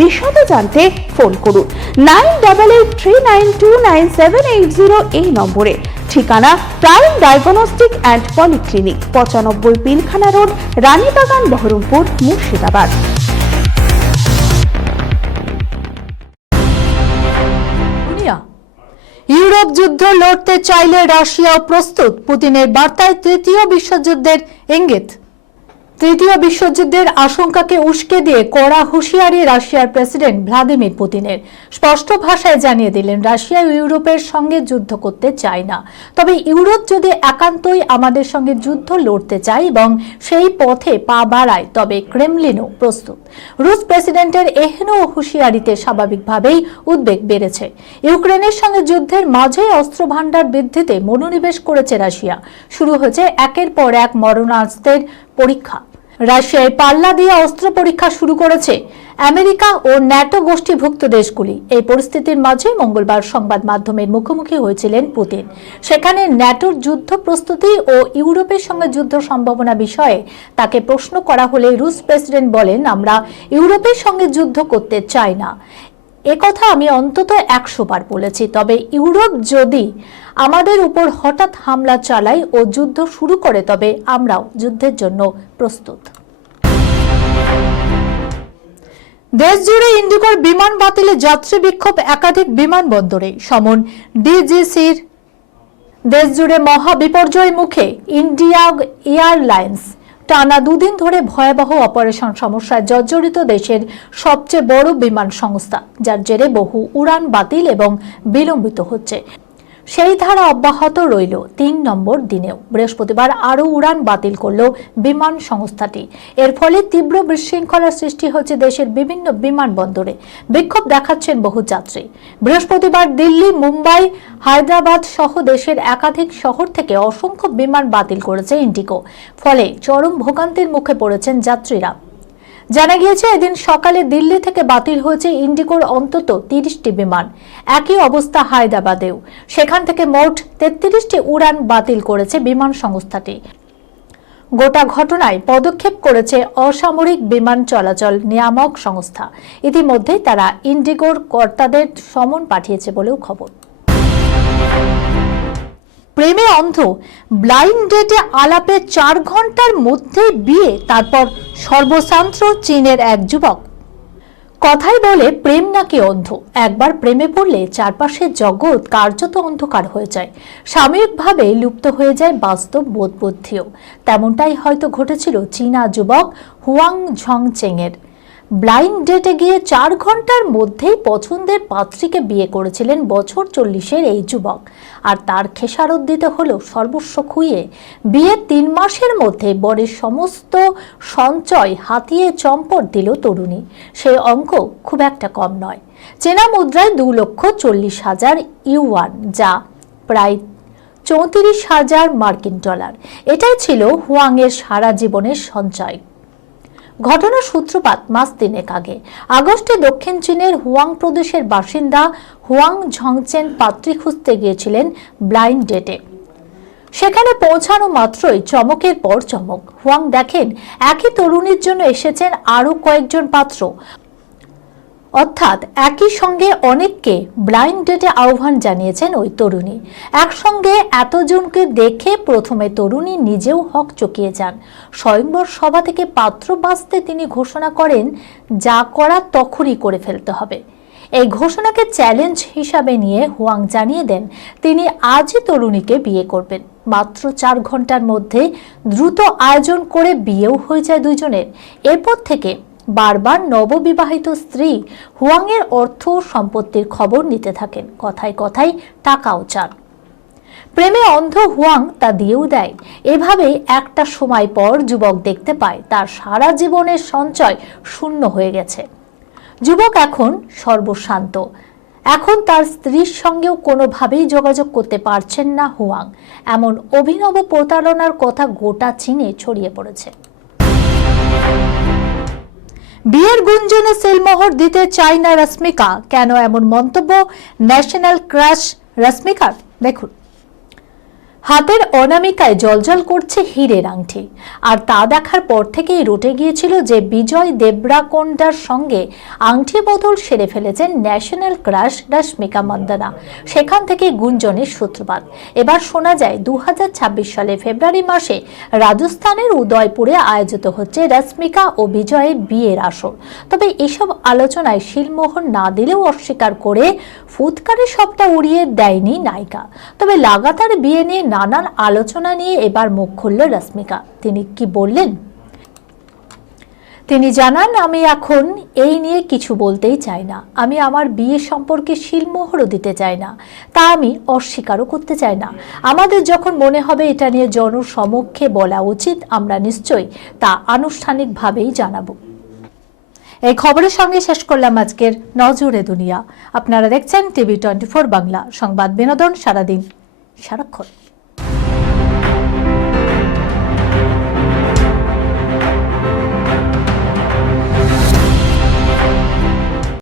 বিশদে জানতে ফোন করুন। Nine double eight three nine two nine seven eight zero এই নম্বরে। ঠিকানা প্রাইম ডায়াগনস্টিক অ্যান্ড পলিক্লিনিক, পঁচানব্বই পিলখানা রোড, রানীবাগান, বহরমপুর, মুর্শিদাবাদ। ইউরোপ যুদ্ধ লড়তে চাইলে রাশিয়াও প্রস্তুত। পুতিনের বার্তায় তৃতীয় বিশ্বযুদ্ধের ইঙ্গিত। তৃতীয় বিশ্বযুদ্ধের আশঙ্কাকে উস্কে দিয়ে কড়া হুঁশিয়ারি রাশিয়ার প্রেসিডেন্ট ভ্লাদিমির পুতিনের। স্পষ্ট ভাষায় জানিয়ে দিলেন, রাশিয়া ইউরোপের সঙ্গে যুদ্ধ করতে চায় না। তবে ইউরোপ যদি একান্তই আমাদের সঙ্গে যুদ্ধ লড়তে চায় এবং সেই পথে পা বাড়ায়, তবে ক্রেমলিনও প্রস্তুত। রুশ প্রেসিডেন্টের এহেন হুঁশিয়ারিতে স্বাভাবিকভাবেই উদ্বেগ বেড়েছে। ইউক্রেনের সঙ্গে যুদ্ধের মাঝে অস্ত্র ভাণ্ডার বৃদ্ধিতে মনোনিবেশ করেছে রাশিয়া। শুরু হয়েছে একের পর এক মরণাস্ত্রের পরীক্ষা। রাশিয়ায় পাল্লা দিয়ে অস্ত্র পরীক্ষা শুরু করেছে আমেরিকা ও ন্যাটো গোষ্ঠীভুক্ত দেশগুলি। এই পরিস্থিতির মাঝে মঙ্গলবার সংবাদ মাধ্যমের মুখোমুখি হয়েছিলেন পুতিন। সেখানে ন্যাটোর যুদ্ধ প্রস্তুতি ও ইউরোপের সঙ্গে যুদ্ধ সম্ভাবনা বিষয়ে তাকে প্রশ্ন করা হলে রুশ প্রেসিডেন্ট বলেন, আমরা ইউরোপের সঙ্গে যুদ্ধ করতে চাই না। একথা আমি অন্তত একশো বার বলেছি। তবে ইউরোপ যদি আমাদের উপর হঠাৎ হামলা চালায় ও যুদ্ধ শুরু করে, তবে আমরাও যুদ্ধের জন্য প্রস্তুত। দেশ জুড়ে ইন্ডিগোর বিমান বাতিলে যাত্রী বিক্ষোভ একাধিক বিমানবন্দরে। সমন ডিজিসির দেশজুড়ে মহা বিপর্যয় মুখে ইন্ডিয়া এয়ারলাইন্স টানা দুদিন ধরে ভয়াবহ অপারেশন সমস্যায় জর্জরিত দেশের সবচেয়ে বড় বিমান সংস্থা, যার জেরে বহু উড়ান বাতিল এবং বিলম্বিত হচ্ছে। সেই ধারা অব্যাহত রইল তিন নম্বর দিনেও। বৃহস্পতিবার আরও উড়ান বাতিল করল বিমান সংস্থাটি। এর ফলে তীব্র বিশৃঙ্খলার সৃষ্টি হচ্ছে দেশের বিভিন্ন বিমানবন্দরে। বিক্ষোভ দেখাচ্ছেন বহু যাত্রী। বৃহস্পতিবার দিল্লি, মুম্বাই, হায়দ্রাবাদ সহ দেশের একাধিক শহর থেকে অসংখ্য বিমান বাতিল করেছে ইন্ডিগো। ফলে চরম ভোগান্তির মুখে পড়েছেন যাত্রীরা। জানা গিয়েছে, এদিন সকালে দিল্লি থেকে বাতিল হয়েছে ইন্ডিগোর অন্তত তিরিশটি বিমান। একই অবস্থা হায়দ্রাবাদেও। সেখান থেকে মোট তেত্রিশটি উড়ান বাতিল করেছে বিমান সংস্থাটি। গোটা ঘটনায় পদক্ষেপ করেছে অসামরিক বিমান চলাচল নিয়ামক সংস্থা। ইতিমধ্যেই তারা ইন্ডিগোর কর্তাদের সমন পাঠিয়েছে বলেও খবর। প্রেমে অন্ধ ব্লাইন্ড ডেটে আলাপে চার ঘণ্টার মধ্যে বিয়ে, তারপর সর্বশান্ত চীনের এক যুবক। কথাই বলে, প্রেম নাকি অন্ধ? একবার প্রেমে পড়লে চারপাশের জগৎ কার্যত অন্ধকার হয়ে যায়। সাময়িকভাবে লুপ্ত হয়ে যায় বাস্তব বোধবুদ্ধিও। তেমনটাই হয়তো ঘটেছিল চীনা যুবক হুয়াং ঝং চেংয়ের ব্লাইন্ড ডেটে গিয়ে চার ঘণ্টার মধ্যেই পছন্দের পাত্রীকে বিয়ে করেছিলেন বছর চল্লিশের এই যুবক। আর তার খেসারত দিতে হলো সর্বস্ব খুইয়ে। বিয়ের তিন মাসের মধ্যে বরের সমস্ত সঞ্চয় হাতিয়ে চম্পট দিল তরুণী। সেই অঙ্ক খুব একটা কম নয়। চেনা মুদ্রায় দু লক্ষ চল্লিশ হাজার ইউয়ান, যা প্রায় চৌত্রিশ হাজার মার্কিন ডলার। এটাই ছিল হুয়াংয়ের সারা জীবনের সঞ্চয়। ঘটনার সূত্রপাত মাস তিনেক আগে। আগস্টে দক্ষিণ চীনের হুয়াং প্রদেশের বাসিন্দা হুয়াং ঝংচেন পাত্রী খুঁজতে গিয়েছিলেন ব্লাইন্ড ডেটে। সেখানে পৌঁছানো মাত্রই চমকের পর চমক। হুয়াং দেখেন, একই তরুণীর জন্য এসেছেন আরও কয়েকজন পাত্র। অর্থাৎ একই সঙ্গে অনেককে ব্লাইন্ড ডেটে আহ্বান জানিয়েছেন ওই তরুণী। একসঙ্গে এতজনকে দেখে প্রথমে তরুণী নিজেও হক চকিয়ে যান। স্বয়ংবর সভা থেকে পাত্র বাঁচতে তিনি ঘোষণা করেন, যা করা তখনই করে ফেলতে হবে। এই ঘোষণাকে চ্যালেঞ্জ হিসাবে নিয়ে হুয়াং জানিয়ে দেন, তিনি আজই তরুণীকে বিয়ে করবেন। মাত্র চার ঘণ্টার মধ্যে দ্রুত আয়োজন করে বিয়েও হয়ে যায় দুজনের এরপর থেকে বারবার নববিবাহিত স্ত্রী হুয়াংয়ের অর্থ সম্পত্তির খবর নিতে থাকেন। কথায় কথায় টাকাও চান। প্রেমে অন্ধ হুয়াং তা দিয়েও দেয়। এভাবেই একটা সময় পর যুবক দেখতে পায়, তার সারা জীবনের সঞ্চয় শূন্য হয়ে গেছে। যুবক এখন সর্বশান্ত। এখন তার স্ত্রীর সঙ্গেও কোনোভাবেই যোগাযোগ করতে পারছেন না হুয়াং। এমন অভিনব প্রতারণার কথা গোটা চীনে ছড়িয়ে পড়েছে। বিয়ের গুঞ্জনে সেলমোহর দিতে চায় না রশ্মিকা। কেন এমন মন্তব্য? ন্যাশনাল ক্রাশ রশ্মিকার? দেখুন। হাতের অনামিকায় জলজল করছে হীরের আংটি। আর তা দেখার পর থেকেই রটে গিয়েছিল যে বিজয় দেবরাকোন্ডার সঙ্গে আংটি বদল সেরে ফেলেছেন ন্যাশনাল ক্রাশ রশ্মিকা মন্দানা। সেখান থেকে গুঞ্জনের সূত্রপাত। এবার শোনা যায় দু হাজার ছাব্বিশ সালে ফেব্রুয়ারি মাসে রাজস্থানের উদয়পুরে আয়োজিত হচ্ছে রশ্মিকা ও বিজয়ের বিয়ের আসর। তবে এসব আলোচনায় শিলমোহর না দিলেও অস্বীকার করে ফুৎকারে সবটা উড়িয়ে দেয়নি নায়িকা। তবে লাগাতার বিয়ে নিয়ে নানান আলোচনা নিয়ে এবার মুখ খুলল রশ্মিকা। তিনি কি বললেন? তিনি জানান, আমি এখন এই নিয়ে কিছু বলতেই চাই না। আমি আমার বিয়ে সম্পর্কে শিলমোহরও দিতে চাই না। তা আমি অস্বীকারও করতে চাই না। আমাদের যখন মনে হবে এটা নিয়ে জনসমক্ষে বলা উচিত, আমরা নিশ্চয়ই তা আনুষ্ঠানিকভাবেই জানাব। এই খবরের সঙ্গে শেষ করলাম আজকের নজরে দুনিয়া। আপনারা দেখছেন টিভি টোয়েন্টি ফোর বাংলা। সংবাদ বিনোদন সারাদিন সারাক্ষণ।